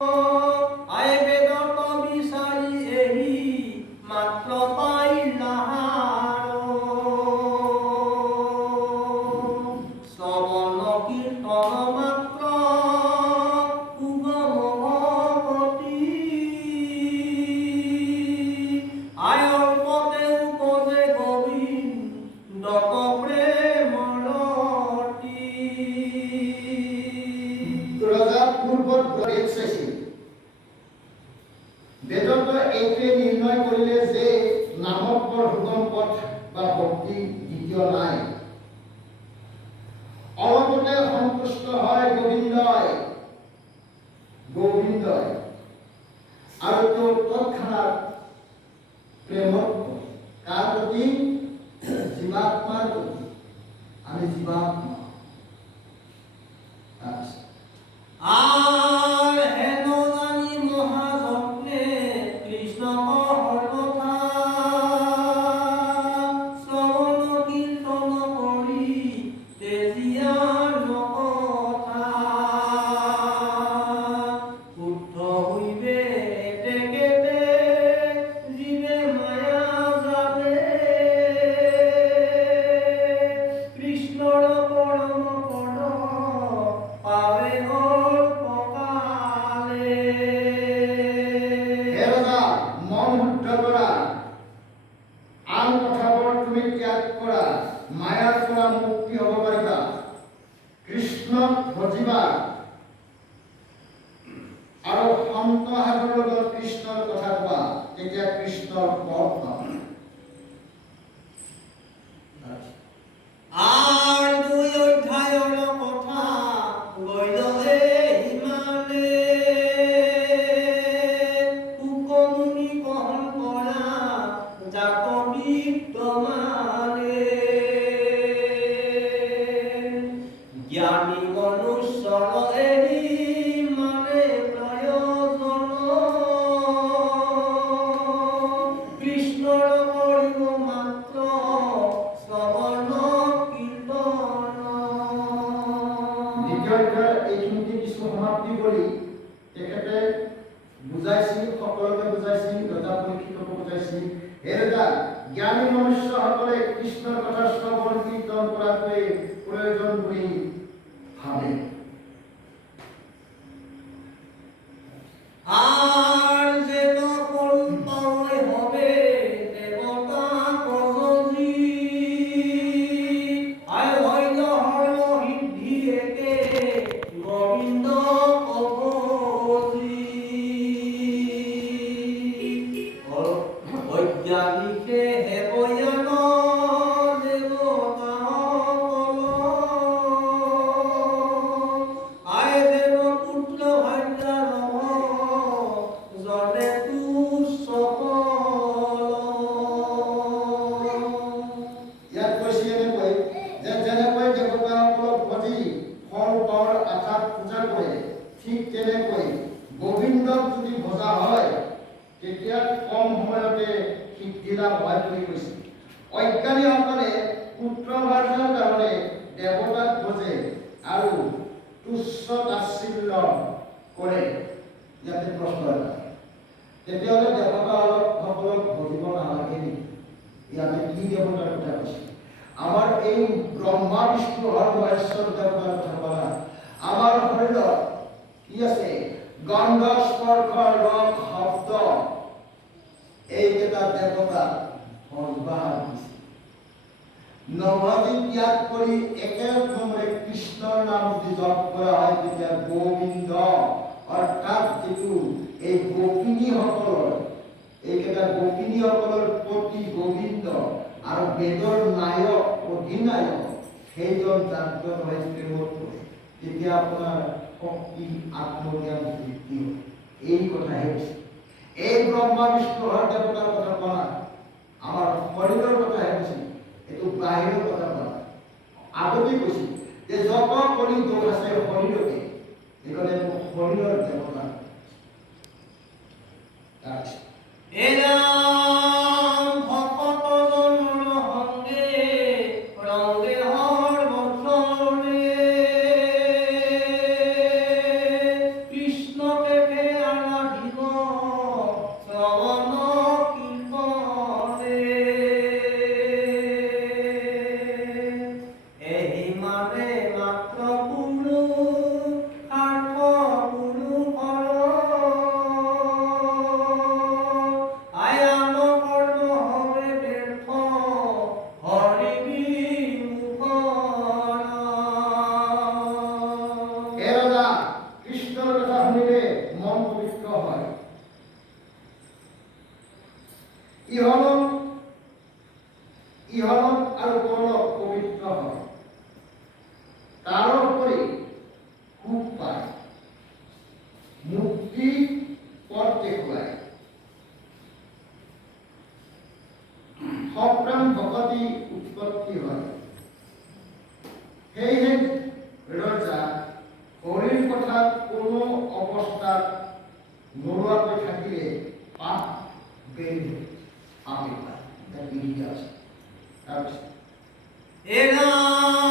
আই বেদত বিচাৰি এহি মাত্ৰ পাইলাহাৰ শ্ৰৱণ কীৰ্তন মাত্ৰ উগমগতি আই অল্পতে উপজে গোবিন্দক প্ৰেমৰতি ৰজা পূৰ্বত বেদ চাইছিল। বেদত এইটোৱে নিৰ্ণয় কৰিলে যে নামত বৰ সুগম পথ বা ভক্তি দ্বিতীয় নাই। অলপতে সন্তুষ্ট হয় গোবিন্দই আৰু তেওঁ তৎক্ষণাৎ প্ৰেমত কাৰ প্ৰতি? জীৱাত্মাৰ প্ৰতি। আমি জীৱাত্মা। আর হেন জানি মহাযত্নে কৃষ্ণ কহর কথা শ্রবণ কীর্তন করি তেজিয়ার কথা শুদ্ধ হইবে টেকেতে জীবে মায়া যাবে কৃষ্ণর পরম পদ পাবে মায়াৰ পৰা মুক্তি হ'ব পাৰিবা, কৃষ্ণক ভজিবা আৰু সন্ত সাধুৰ লগত কৃষ্ণৰ কথা কোৱা, তেতিয়া কৃষ্ণৰ পথ পাবা। আৰ দুই অধ্যায়ৰ কথা গৈলহে ইমানে কুকমুনি কহন কৰা জাত বিদ্যমানে জ্ঞানী মনুষ্যৰ এহি মানে প্ৰয়োজন কৃষ্ণৰ কৰিব মাত্ৰ শ্ৰৱণ কীৰ্তন। দ্বিতীয় অধ্যায়ৰ এইখিনিতে কিছু সমাপ্তি কৰি তেখেতে বুজাইছিল, সকলোকে বুজাইছিল, ৰজা পৰীক্ষিতকো বুজাইছিল। হে ৰজা, জ্ঞানী মনুষ্যসকলে কৃষ্ণৰ কথা শ্ৰৱণ কীৰ্তন কৰাটোৱে প্ৰয়োজন বুলি ভাবে। আর যেন কল্পই হবে দেবতা প্রযোজি আয় হইল হর সিদ্ধি একে গোবিন্দ অভজি বৈজ্ঞানিকে হে বয়ান দেবতা আয় দেব পুত্র ভাগ্যার জনে তু সকল। ইয়াত কৈছে এনেকৈ যে যেনেকৈ দেৱতাসকলক ভজি ফল পাৱাৰ আশাত পূজা কৰে, ঠিক তেনেকৈ গোবিন্দক যদি ভজা হয় তেতিয়া কম সময়তে সিদ্ধি লাভ হয় বুলি কৈছে। অজ্ঞানীসকলে পুত্ৰ ভাৰ্যাৰ কাৰণে দেৱতাক ভজে আৰু তুচ্ছ তাচ্ছিল্য কৰে। ইয়াতে প্ৰশ্ন এটা, তেতিয়াহ'লে দেৱতাসকলক ভজিব নালাগে নেকি? ইয়াতে কি দেৱতাৰ কথা কৈছে? আমাৰ এই ব্ৰহ্মা বিষ্ণু হৰ মহেশ্বৰ দেৱতাৰ কথা কোৱা। আমাৰ শৰীৰত কি আছে? গন্ধ, স্পৰ্শ, ৰস, শব্দ, এইকেইটা দেৱতা ভজবা দিছে। নভজি ত্যাগ কৰি একেসমৰে কৃষ্ণৰ নাম যদি জপ কৰা হয় তেতিয়া গোবিন্দ অৰ্থাৎ যিটো এই গোপিনীসকলৰ, এইকেইটা গোপিনীসকলৰ প্ৰতি গোবিন্দ আৰু বেদৰ নায়ক অধিনায়ক সেইজন জাগ্ৰত হৈ প্ৰেমত পৰে, তেতিয়া আপোনাৰ শক্তি আত্মজ্ঞান বৃদ্ধি হয়। এই কথাহে কৈছে। এই ব্ৰহ্মা বিষ্ণু হৰ দেৱতাৰ কথা কোৱা, আমাৰ শৰীৰৰ কথাহে কৈছে। এইটো বাহিৰৰ কথা কোৱা। আগতে কৈছে যে যত কৰি দোষ আছে শৰীৰতে, সেইকাৰণে শৰীৰৰ দেৱতা। এৰাম ভকত জন্ম সঙ্গে ৰঙ্গে হৰ বচনে কৃষ্ণকে ইহলোক আৰু পৰলোক পবিত্ৰ হয়। তাৰোপৰি সুখ পায়, মুক্তি পথ দেখুৱায়, সপ্ৰাণ ভকতি উৎপত্তি হয়। সেয়েহে ৰজা হৰিৰ কথা কোনো অৱস্থাত নোলোৱাকৈ থাকিলে পাপ বেৰি পাপ এটা বিধি আছে। তাৰপিছত এ ৰাম